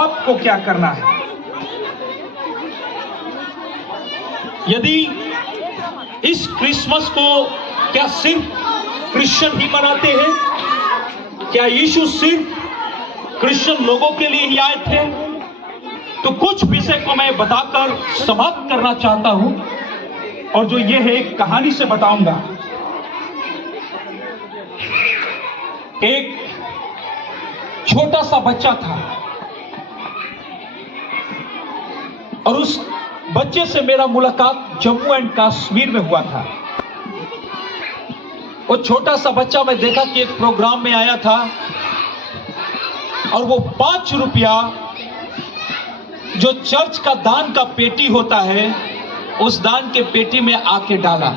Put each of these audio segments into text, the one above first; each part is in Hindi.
आपको क्या करना है? यदि इस क्रिसमस को क्या सिर्फ क्रिश्चियन ही मनाते हैं? क्या यीशु सिर्फ क्रिश्चियन लोगों के लिए ही आए थे? तो कुछ विषय को मैं बताकर समाप्त करना चाहता हूं, और जो ये है एक कहानी से बताऊंगा। एक छोटा सा बच्चा था और उस बच्चे से मेरा मुलाकात जम्मू एंड कश्मीर में हुआ था। वो छोटा सा बच्चा मैं देखा कि एक प्रोग्राम में आया था और वो 5 रुपया जो चर्च का दान का पेटी होता है, उस दान के पेटी में आके डाला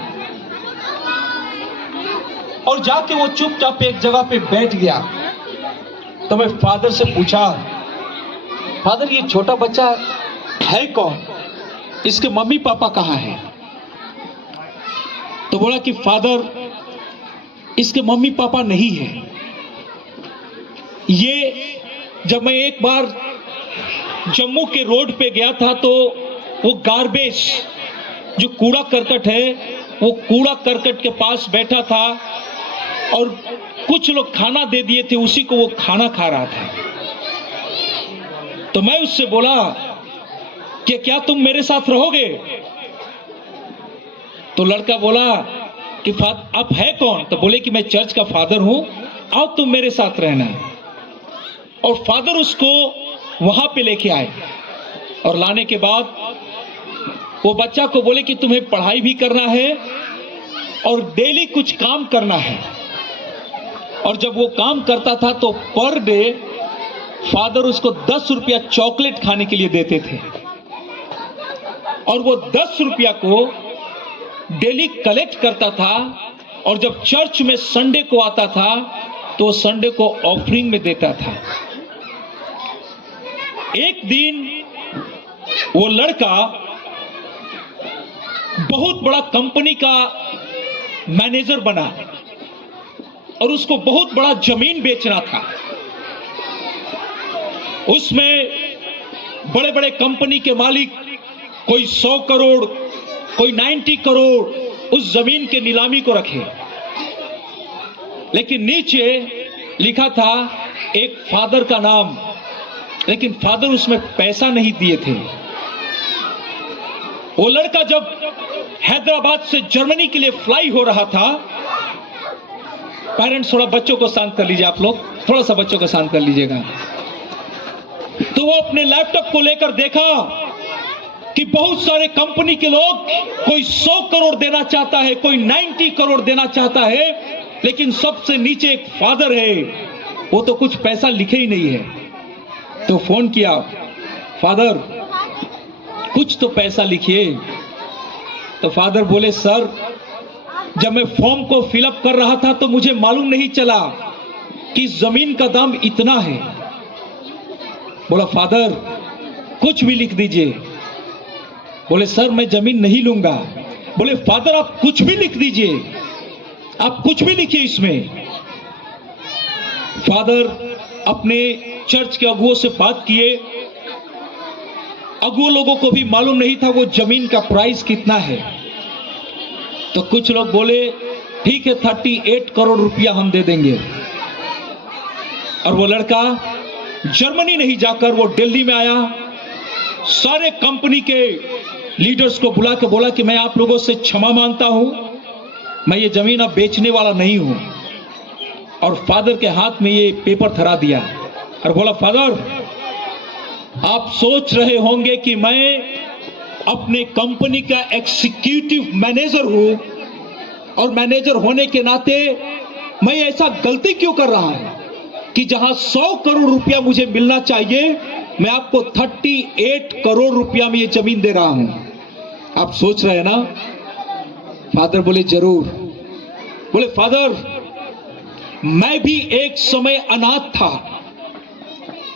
और जाके वो चुपचाप एक जगह पे बैठ गया। तो मैं फादर से पूछा, फादर ये छोटा बच्चा है कौन? इसके मम्मी पापा कहां हैं? तो बोला कि फादर इसके मम्मी पापा नहीं है। ये जब मैं एक बार जम्मू के रोड पे गया था तो वो गार्बेज जो कूड़ा करकट है, वो कूड़ा करकट के पास बैठा था और कुछ लोग खाना दे दिए थे, उसी को वो खाना खा रहा था। तो मैं उससे बोला कि क्या तुम मेरे साथ रहोगे? तो लड़का बोला कि आप है कौन? तो बोले कि मैं चर्च का फादर हूं, आओ तुम मेरे साथ रहना। और फादर उसको वहां पे लेके आए और लाने के बाद वो बच्चा को बोले कि तुम्हें पढ़ाई भी करना है और डेली कुछ काम करना है। और जब वो काम करता था तो पर डे फादर उसको 10 रुपया चॉकलेट खाने के लिए देते थे और वो 10 रुपया को डेली कलेक्ट करता था और जब चर्च में संडे को आता था तो संडे को ऑफरिंग में देता था। एक दिन वो लड़का बहुत बड़ा कंपनी का मैनेजर बना और उसको बहुत बड़ा जमीन बेचना था। उसमें बड़े बड़े कंपनी के मालिक कोई 100 करोड़, कोई 90 करोड़ उस जमीन के नीलामी को रखे, लेकिन नीचे लिखा था एक फादर का नाम, लेकिन फादर उसमें पैसा नहीं दिए थे। वो लड़का जब हैदराबाद से जर्मनी के लिए फ्लाई हो रहा था, पेरेंट्स थोड़ा बच्चों को शांत कर लीजिए, आप लोग थोड़ा सा बच्चों को शांत कर लीजिएगा। तो वो अपने लैपटॉप को लेकर देखा कि बहुत सारे कंपनी के लोग, कोई 100 करोड़ देना चाहता है, कोई 90 करोड़ देना चाहता है, लेकिन सबसे नीचे एक फादर है, वो तो कुछ पैसा लिखे ही नहीं है। तो फोन किया, फादर कुछ तो पैसा लिखिए। तो फादर बोले, सर जब मैं फॉर्म को फिलअप कर रहा था तो मुझे मालूम नहीं चला कि जमीन का दाम इतना है। बोला, फादर कुछ भी लिख दीजिए। बोले, सर मैं जमीन नहीं लूंगा। बोले, फादर आप कुछ भी लिख दीजिए, आप कुछ भी लिखिए इसमें। फादर अपने चर्च के अगुओं से बात किए। अगुओं लोगों को भी मालूम नहीं था वो जमीन का प्राइस कितना है। तो कुछ लोग बोले, ठीक है 38 करोड़ रुपया हम दे देंगे। और वो लड़का जर्मनी नहीं जाकर वो दिल्ली में आया, सारे कंपनी के लीडर्स को बुला के बोला कि मैं आप लोगों से क्षमा मांगता हूं, मैं ये जमीन अब बेचने वाला नहीं हूं। और फादर के हाथ में ये पेपर थरा दिया और बोला, फादर आप सोच रहे होंगे कि मैं अपने कंपनी का एग्जीक्यूटिव मैनेजर हूं और मैनेजर होने के नाते मैं ऐसा गलती क्यों कर रहा हूं कि जहां 100 करोड़ रुपया मुझे मिलना चाहिए, मैं आपको 38 करोड़ रुपया में ये जमीन दे रहा हूं। आप सोच रहे हैं ना? फादर बोले, जरूर। बोले, फादर मैं भी एक समय अनाथ था,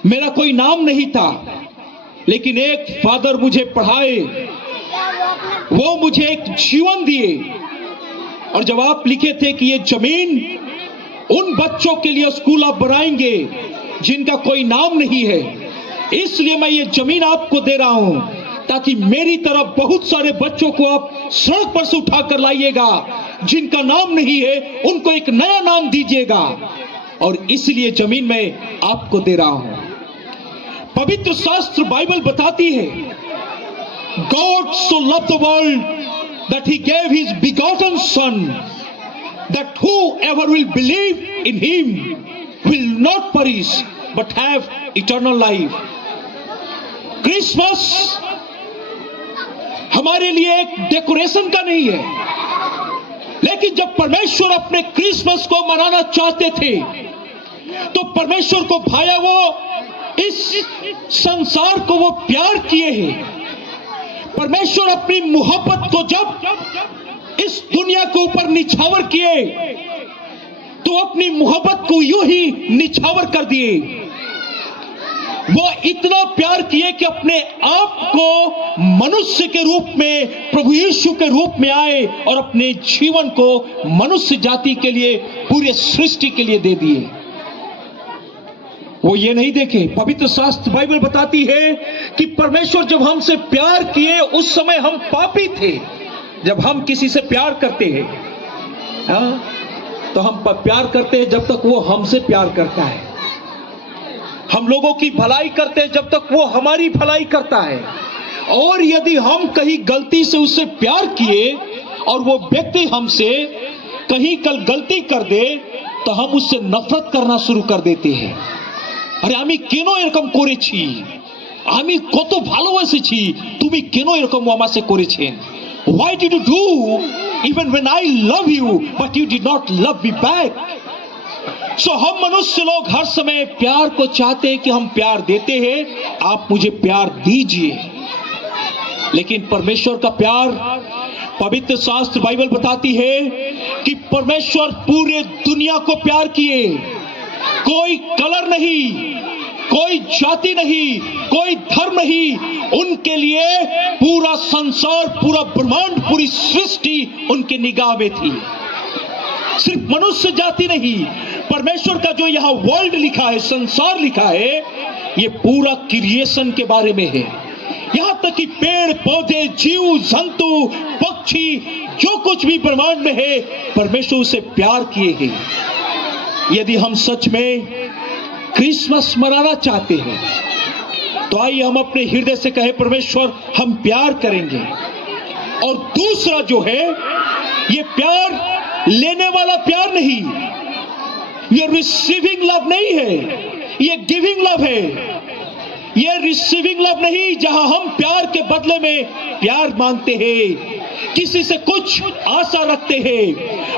मेरा कोई नाम नहीं था, लेकिन एक फादर मुझे पढ़ाए, वो मुझे एक जीवन दिए। और जब आप लिखे थे कि ये जमीन उन बच्चों के लिए स्कूल आप बनाएंगे जिनका कोई नाम नहीं है, इसलिए मैं ये जमीन आपको दे रहा हूं ताकि मेरी तरफ बहुत सारे बच्चों को आप सड़क पर से उठाकर लाइएगा, जिनका नाम नहीं है उनको एक नया नाम दीजिएगा, और इसलिए जमीन मैं आपको दे रहा हूं। पवित्र शास्त्र बाइबल बताती है, God so loved the world that he gave his begotten son, that whoever will believe in him will not perish but have eternal life। Christmas हमारे लिए एक डेकोरेशन का नहीं है, लेकिन जब परमेश्वर अपने क्रिसमस को मनाना चाहते थे तो परमेश्वर को भाया, वो इस संसार को वो प्यार किए हैं। परमेश्वर अपनी मोहब्बत को जब इस दुनिया के ऊपर निछावर किए तो अपनी मोहब्बत को यूं ही निछावर कर दिए। वो इतना प्यार किए कि अपने आप को मनुष्य के रूप में, प्रभु यीशु के रूप में आए और अपने जीवन को मनुष्य जाति के लिए, पूरे सृष्टि के लिए दे दिए। वो ये नहीं देखे, पवित्र शास्त्र बाइबल बताती है कि परमेश्वर जब हमसे प्यार किए उस समय हम पापी थे। जब हम किसी से प्यार करते हैं, तो हम प्यार करते हैं जब तक वो हमसे प्यार करता है। हम लोगों की भलाई करते हैं जब तक वो हमारी भलाई करता है। और यदि हम कहीं गलती से उससे प्यार किए और वो व्यक्ति हमसे कहीं कल गलती कर दे तो हम उससे नफरत करना शुरू कर देते हैं। अरे आमी केनो एरकम करेছি, আমি কত ভালোবাসেছি, তুমি কেন এরকম আমাকে করেছেন? Why did you do even when I love you but you did not love me back? So हम मनुष्य लोग हर समय प्यार को चाहते हैं कि हम प्यार देते हैं, आप मुझे प्यार दीजिए। लेकिन परमेश्वर का प्यार, पवित्र शास्त्र बाइबल बताती है कि परमेश्वर पूरे दुनिया को प्यार किए। कोई कलर नहीं, कोई जाति नहीं, कोई धर्म नहीं, उनके लिए पूरा संसार, पूरा ब्रह्मांड, पूरी सृष्टि उनकी निगाह में थी। सिर्फ मनुष्य जाति नहीं, परमेश्वर का जो यहाँ वर्ल्ड लिखा है, संसार लिखा है, ये पूरा क्रिएशन के बारे में है। यहां तक कि पेड़ पौधे, जीव जंतु, पक्षी, जो कुछ भी ब्रह्मांड में है, परमेश्वर उसे प्यार किए हैं। यदि हम सच में क्रिसमस मनाना चाहते हैं तो आइए हम अपने हृदय से कहें, परमेश्वर हम प्यार करेंगे। और दूसरा जो है, ये प्यार लेने वाला प्यार नहीं, ये रिसीविंग लव नहीं है, ये गिविंग लव है। ये रिसीविंग लव नहीं जहां हम प्यार के बदले में प्यार मांगते हैं, किसी से कुछ आशा रखते हैं।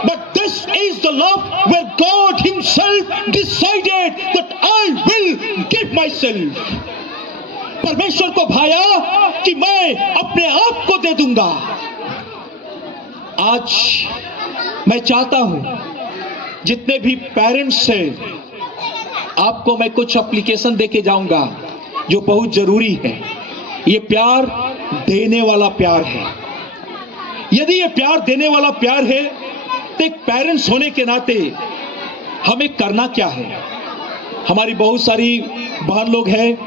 But this is the love where God himself decided that I will give myself. परमेश्वर को भाया कि मैं अपने आप को दे दूंगा। आज मैं चाहता हूं जितने भी पेरेंट्स हैं, आपको मैं कुछ एप्लीकेशन देके जाऊंगा जो बहुत जरूरी है। ये प्यार देने वाला प्यार है। यदि ये प्यार देने वाला प्यार है तो एक पेरेंट्स होने के नाते हमें करना क्या है? हमारी बहुत सारी बहन लोग हैं,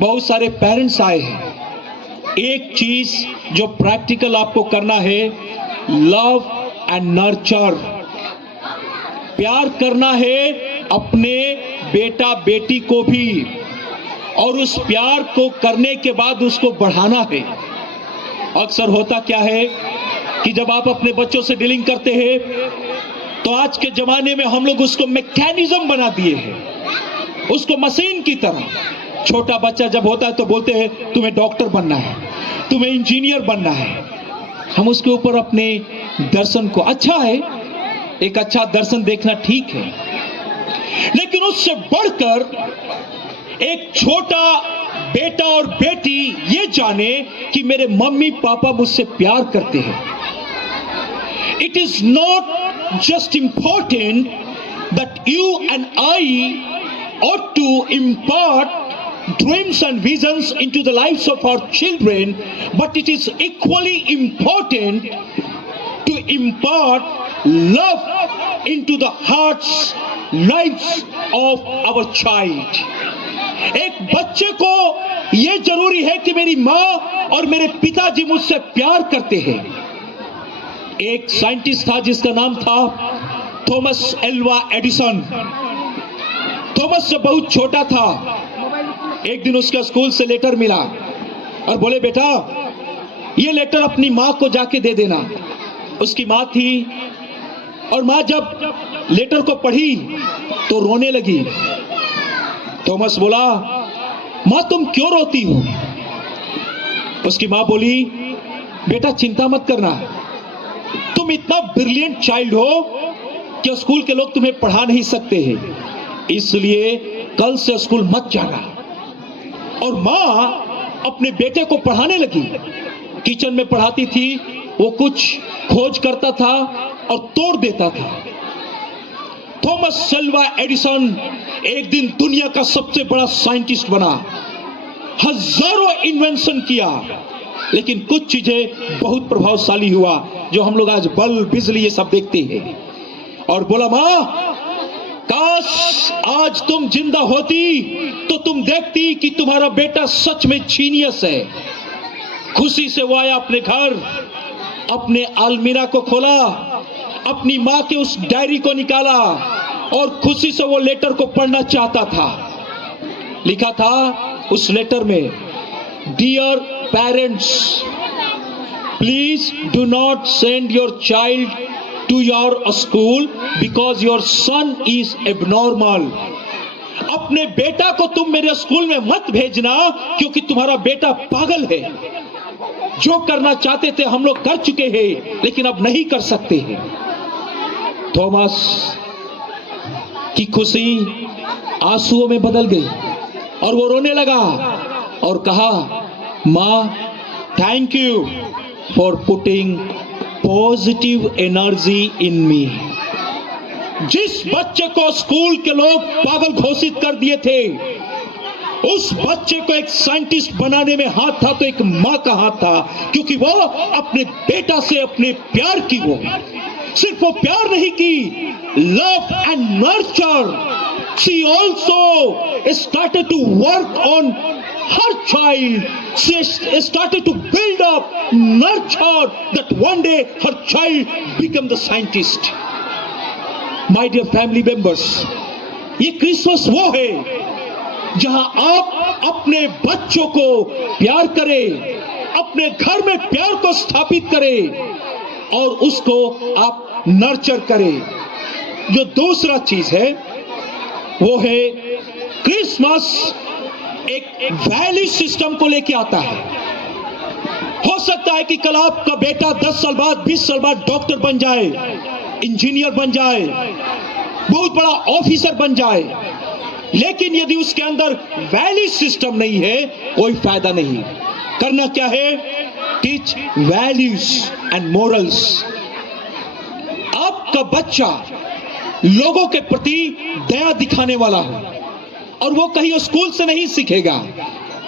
बहुत सारे पेरेंट्स आए हैं। एक चीज जो प्रैक्टिकल आपको करना है, लव एंड नर्चर। प्यार करना है अपने बेटा बेटी को भी, और उस प्यार को करने के बाद उसको बढ़ाना है। अक्सर होता क्या है कि जब आप अपने बच्चों से डीलिंग करते हैं तो आज के जमाने में हम लोग उसको मैकेनिज्म बना दिए हैं, उसको मशीन की तरह। छोटा बच्चा जब होता है तो बोलते हैं तुम्हें डॉक्टर बनना है, तुम्हें इंजीनियर बनना है। हम उसके ऊपर अपने दर्शन को, अच्छा है एक अच्छा दर्शन देखना, ठीक है, लेकिन उससे बढ़कर एक छोटा बेटा और बेटी ये जाने कि मेरे मम्मी पापा मुझसे प्यार करते हैं। It is not just important that you and I ought to impart dreams and visions into the lives of our children, but it is equally important to impart love into the hearts, lives of our child. एक बच्चे को यह जरूरी है कि मेरी मां और मेरे पिताजी मुझसे प्यार करते हैं। एक साइंटिस्ट था जिसका नाम था थॉमस एल्वा एडिसन। थॉमस जब बहुत छोटा था, एक दिन उसका स्कूल से लेटर मिला और बोले, बेटा ये लेटर अपनी मां को जाके दे देना। उसकी मां थी और मां जब लेटर को पढ़ी तो रोने लगी। थॉमस बोला, मां तुम क्यों रोती हो? उसकी मां बोली, बेटा चिंता मत करना, तुम इतना ब्रिलियंट चाइल्ड हो कि स्कूल के लोग तुम्हें पढ़ा नहीं सकते हैं, इसलिए कल से स्कूल मत जाना। और मां अपने बेटे को पढ़ाने लगी। किचन में पढ़ाती थी, वो कुछ खोज करता था और तोड़ देता था। थॉमस एल्वा एडिसन एक दिन दुनिया का सबसे बड़ा साइंटिस्ट बना, हजारों इन्वेंशन किया, लेकिन कुछ चीजें बहुत प्रभावशाली हुआ जो हम लोग आज बल्ब बिजली ये सब देखते हैं। और बोला, मां काश आज तुम जिंदा होती तो तुम देखती कि तुम्हारा बेटा सच में जीनियस है। खुशी से वो आया अपने घर, अपने अलमीरा को खोला, अपनी मां के उस डायरी को निकाला और खुशी से वो लेटर को पढ़ना चाहता था। लिखा था उस लेटर में, dear parents, please do not send your child to your school because your son is abnormal. अपने बेटा को तुम मेरे स्कूल में मत भेजना क्योंकि तुम्हारा बेटा पागल है। जो करना चाहते थे हम लोग कर चुके हैं, लेकिन अब नहीं कर सकते हैं। थॉमस की खुशी आंसुओं में बदल गई और वो रोने लगा और कहा, मां thank you for putting positive energy in me. जिस बच्चे को स्कूल के लोग पागल घोषित कर दिए थे, उस बच्चे को एक साइंटिस्ट बनाने में हाथ था तो एक मां का हाथ था, क्योंकि वो अपने बेटा से अपने प्यार की, वो सिर्फ वो प्यार नहीं की, love and nurture. She also started to work on her child. She started to build up, nurture, that one day her child become the scientist. My dear family members, ये क्रिसमस वो है जहां आप अपने बच्चों को प्यार करें, अपने घर में प्यार को स्थापित करें और उसको आप नर्चर करें। जो दूसरा चीज है वो है क्रिसमस एक वैल्यू सिस्टम को लेके आता है। हो सकता है कि कल आपका बेटा 10 साल बाद, 20 साल बाद डॉक्टर बन जाए, इंजीनियर बन जाए, बहुत बड़ा ऑफिसर बन जाए, लेकिन यदि उसके अंदर वैल्यू सिस्टम नहीं है, कोई फायदा नहीं। करना क्या है? Teach values and morals. आपका बच्चा लोगों के प्रति दया दिखाने वाला हो, और वो कहीं स्कूल से नहीं सीखेगा,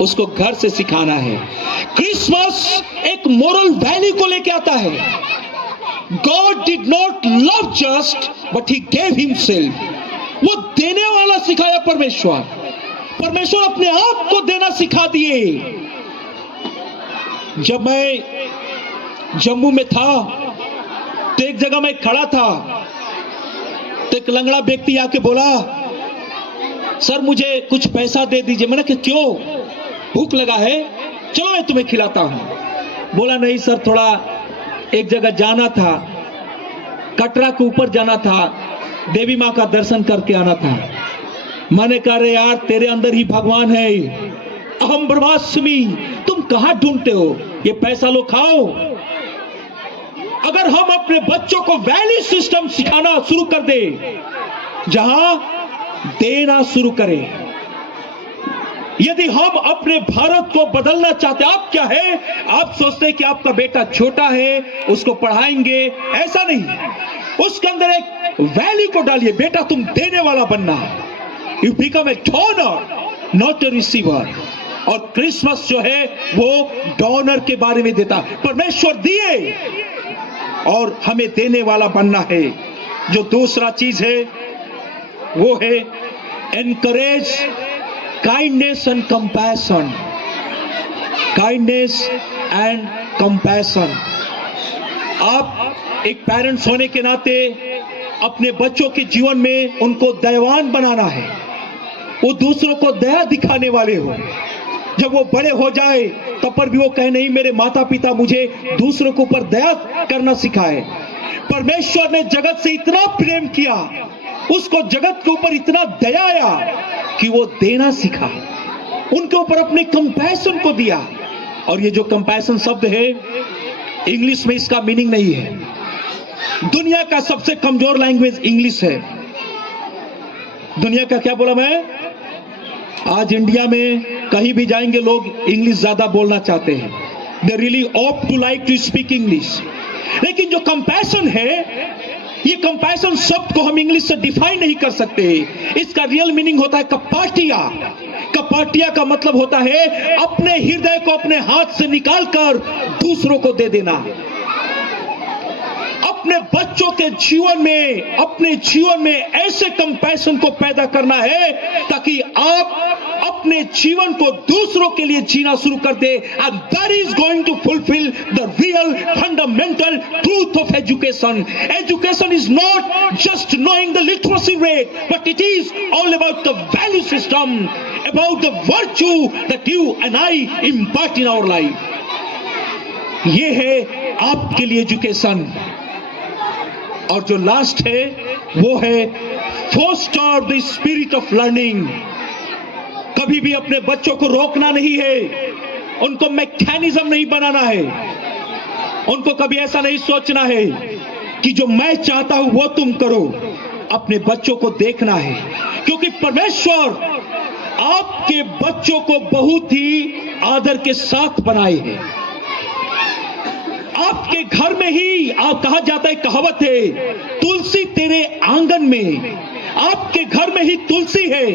उसको घर से सिखाना है। क्रिसमस एक मोरल वैल्यू को लेके आता है। God did not love just but he gave himself. वो देने वाला सिखाया परमेश्वर। परमेश्वर अपने आप को देना सिखा दिए। जब मैं जम्मू में था तो एक जगह मैं खड़ा था तो एक लंगड़ा व्यक्ति आके बोला, सर मुझे कुछ पैसा दे दीजिए। मैंने कहा क्यों? भूख लगा है, चलो मैं तुम्हें खिलाता हूं। बोला नहीं सर, थोड़ा एक जगह जाना था, कटरा के ऊपर जाना था, देवी मां का दर्शन करके आना था। मैंने कहा रे यार, तेरे अंदर ही भगवान है, अहम ब्रह्मास्मि, तुम कहां ढूंढते हो? ये पैसा लो, खाओ। अगर हम अपने बच्चों को वैल्यू सिस्टम सिखाना शुरू कर दे, जहां देना शुरू करें। यदि हम अपने भारत को बदलना चाहते, आप क्या है, आप सोचते हैं कि आपका बेटा छोटा है, उसको पढ़ाएंगे, ऐसा नहीं। उसके अंदर एक वैल्यू को डालिए। बेटा तुम देने वाला बनना, you become a donor not a receiver. और क्रिसमस जो है वो डोनर के बारे में देता। परमेश्वर दिए और हमें देने वाला बनना है। जो दूसरा चीज है वो है encourage kindness and compassion, kindness and compassion. आप एक पेरेंट्स होने के नाते अपने बच्चों के जीवन में उनको दयावान बनाना है, वो दूसरों को दया दिखाने वाले हो। जब वो बड़े हो जाए तब पर भी वो कहे नहीं, मेरे माता पिता मुझे दूसरों के ऊपर दया करना सिखाए। परमेश्वर ने जगत से इतना प्रेम किया, उसको जगत के ऊपर इतना दया आया कि वो देना सीखा, उनके ऊपर अपने कंपैशन को दिया। और ये जो कंपैशन शब्द है, इंग्लिश में इसका मीनिंग नहीं है। दुनिया का सबसे कमजोर लैंग्वेज इंग्लिश है। दुनिया का क्या बोला मैं? आज इंडिया में कहीं भी जाएंगे लोग इंग्लिश ज्यादा बोलना चाहते हैं। They really opt to like to speak English. लेकिन जो कंपैशन है, ये कंपैशन शब्द को हम इंग्लिश से डिफाइन नहीं कर सकते। इसका रियल मीनिंग होता है कपाटिया। कपाटिया का मतलब होता है अपने हृदय को अपने हाथ से निकालकर दूसरों को दे देना। अपने बच्चों के जीवन में, अपने जीवन में ऐसे कंपैशन को पैदा करना है ताकि आप अपने जीवन को दूसरों के लिए जीना शुरू कर दे। And that is going to fulfil the real fundamental truth of education. Education is not just knowing the literacy rate, but it is all about the value system, about the virtue that you and I impart in our life. ये है आपके लिए एजुकेशन। और जो लास्ट है वो है foster the spirit of learning. कभी भी अपने बच्चों को रोकना नहीं है, उनको मैकेनिज्म नहीं बनाना है, उनको कभी ऐसा नहीं सोचना है कि जो मैं चाहता हूं वो तुम करो। अपने बच्चों को देखना है, क्योंकि परमेश्वर आपके बच्चों को बहुत ही आदर के साथ बनाए हैं। आपके घर में ही कहा जाता है, कहावत है, तुलसी तेरे आंगन में। आपके घर में ही तुलसी है।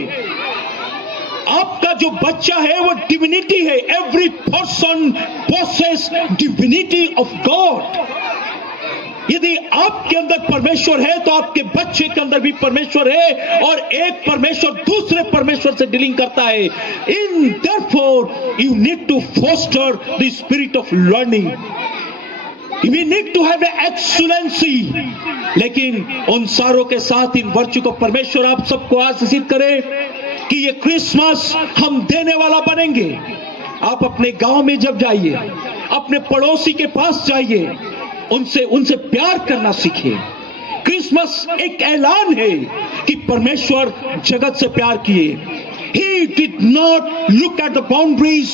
आपका जो बच्चा है वो डिविनिटी है। Every person possess divinity of God. यदि आपके अंदर परमेश्वर है तो आपके बच्चे के अंदर भी परमेश्वर है, और एक परमेश्वर दूसरे परमेश्वर से डीलिंग करता है। In therefore you need to foster the spirit of learning. We need to have an excellency। लेकिन उन सारों के साथ इन वर्च्यू को परमेश्वर आप सबको आशीषित करे कि ये क्रिसमस हम देने वाला बनेंगे। आप अपने गांव में जब जाइए, अपने पड़ोसी के पास जाइए, उनसे प्यार करना सीखिए। क्रिसमस एक ऐलान है कि परमेश्वर जगत से प्यार किए। He did not look at the boundaries,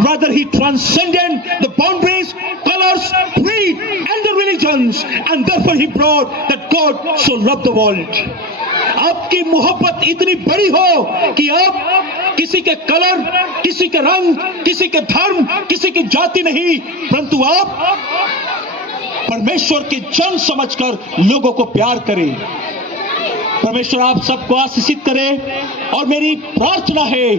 rather he transcended the boundaries, colors, creed and the religions, and therefore he brought that God so loved the world। आपकी मोहब्बत इतनी बड़ी हो कि आप किसी के कलर, किसी के रंग, किसी के धर्म, किसी की जाति नहीं, परंतु आप परमेश्वर के जन समझकर लोगों को प्यार करें। परमेश्वर आप सबको आशीषित करे। और मेरी प्रार्थना है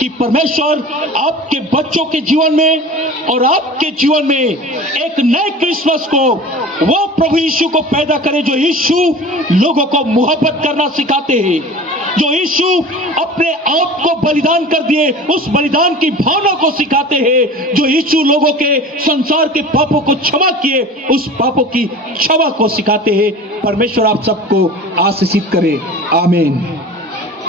कि परमेश्वर आपके बच्चों के जीवन में और आपके जीवन में एक नए क्रिसमस को, वो प्रभु यीशु को पैदा करे जो यीशु लोगों को मोहब्बत करना सिखाते हैं, जो यीशु अपने आप को बलिदान कर दिए, उस बलिदान की भावना को सिखाते हैं, जो यीशु लोगों के संसार के पापों को क्षमा किए, उस पापों की क्षमा को सिखाते हैं। परमेश्वर आप सबको आशीषित करे। आमीन।